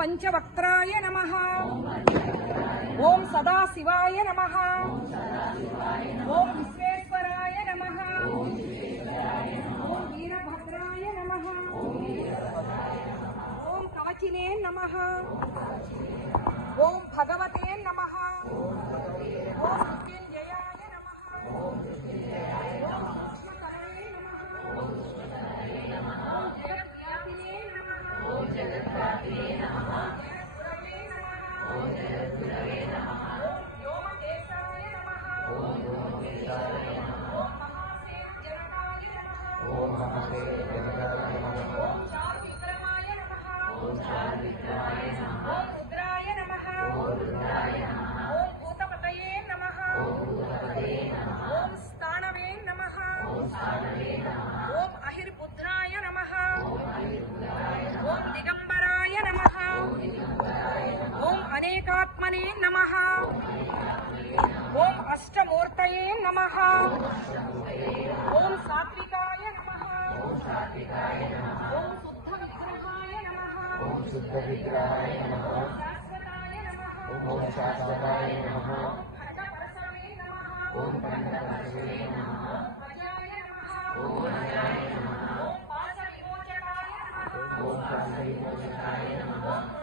पंचवक्त्राय नमः। ओम सदाशिवाय नमः। ओम विश्वेश्वराय नमः। ओम वीरभद्राय नमः। ओम कवचिने नमः। ओम भगवते नमः। ओम मृत्युंजयाय नमः। ओम कृष्णकरणे नमः। ओम जगद्व्यापिने नमः। ओम जगद्व्यापिने नमः। ओम जगद्गुरवे नमः। ओम व्योमकेशाय नमः। ओम व्योमकेशाय नमः। ओम महासेनजनकाय नमः। ओम महासेनजनकाय नमः। ओम चारुविक्रमाय नमः। ओम चारुविक्रमाय नमः। ओम रुद्राय नमः। ओम रुद्राय नमः। ओम भूतपतये नमः। ओम भूतपतये नमः। ओम स्थानवे नमः। ओम स्थानवे नमः। ओम अहिर्पुत्राय नमः। ओम अहिर्पुत्राय नमः। ओम दिगंबराय नमः। ओम दिगंबराय नमः। ओम अनेकात्मने नमः। ओम अष्टमूर्तये नमः। ओम सात्विकाय नमः। ओम सात्विकाय नमः। ओम शुद्ध विग्रहाय नमः। ओम शुद्ध विग्रहाय नमः। ओम शाश्वताय नमः। ओम शाश्वताय नमः। ओम खंडपरशवे नमः। ओम खंडपरशवे नमः। ओम अजाय नमः। ओम अजाय नमः। ओम पाशविमोचकाय नमः। ओम पाशविमोचकाय नमः।